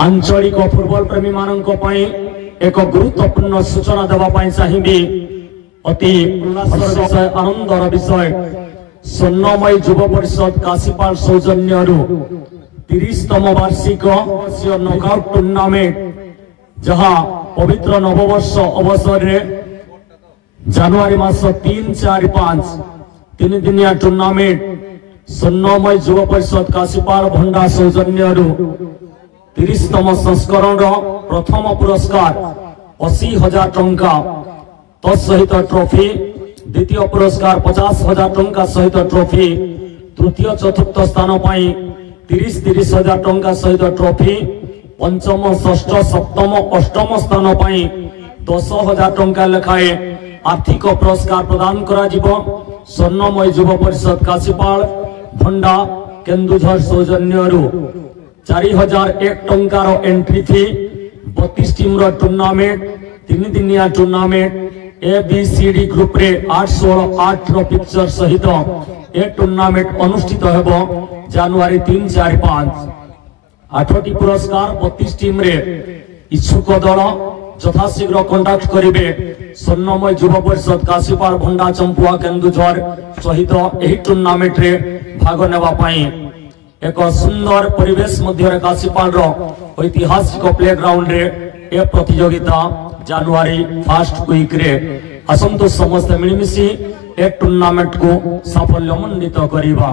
आंचलिक फुटबॉल प्रेमी मानक एक गुरुत्वपूर्ण सूचना देवाई चाहिए। अति विषय आनंदर विषय स्वर्णमयी युव परिषद काशीपाल सौजन्य 30तम वार्षिक नॉकआउट टूर्नामेंट जहां पवित्र नववर्ष अवसर जनवरी मास 3, 4, 5 तीन दिनिया टूर्नामेंट स्वर्णमयी युव परिषद काशीपाल भंडा सौजन्य 30तम संस्करण प्रथम पुरस्कार 80,000 टंका तत्सहित ट्रॉफी, द्वितीय पुरस्कार 50,000 टंका सहित ट्रॉफी, तृतीय चतुर्थ स्थान पाई 30,000 टंका सहित ट्रॉफी, पंचम षष्ठ सप्तम अष्टम स्थान पाई 10,000 टंका लेखाए आर्थिक पुरस्कार प्रदान करा जिवो। स्वर्णमय युव परिषद काशीपाल भंडा केन्दुझर सौजन्य 4,001 टंकार एंट्री थी। 32 टीम टूर्नामेंट 3 दिनिया टूर्नामेंट ABCD ग्रुप रे 8/16 8 पिक्चर सहित ए टूर्नामेंट अनुष्ठित हेबो जनवरी 3, 4, 5 8टी पुरस्कार 32 टीम रे इच्छुक दल यथाशीघ्र कंडक्ट करिवे। स्वर्णमय युव परिषद काशीपाल भंडा चंपुआ केन्दुझर सहित एही टूर्नामेंट रे भाग नेवा पाई एक सुंदर परिवेश मध्य काशीपाल ऐतिहासिक प्लेग्राउंड रे ए प्रतियोगिता जनवरी 1st वीक रे आसंतु समस्त मिलमिशी ए टूर्नामेंट को साफल्यमंडित करिबा।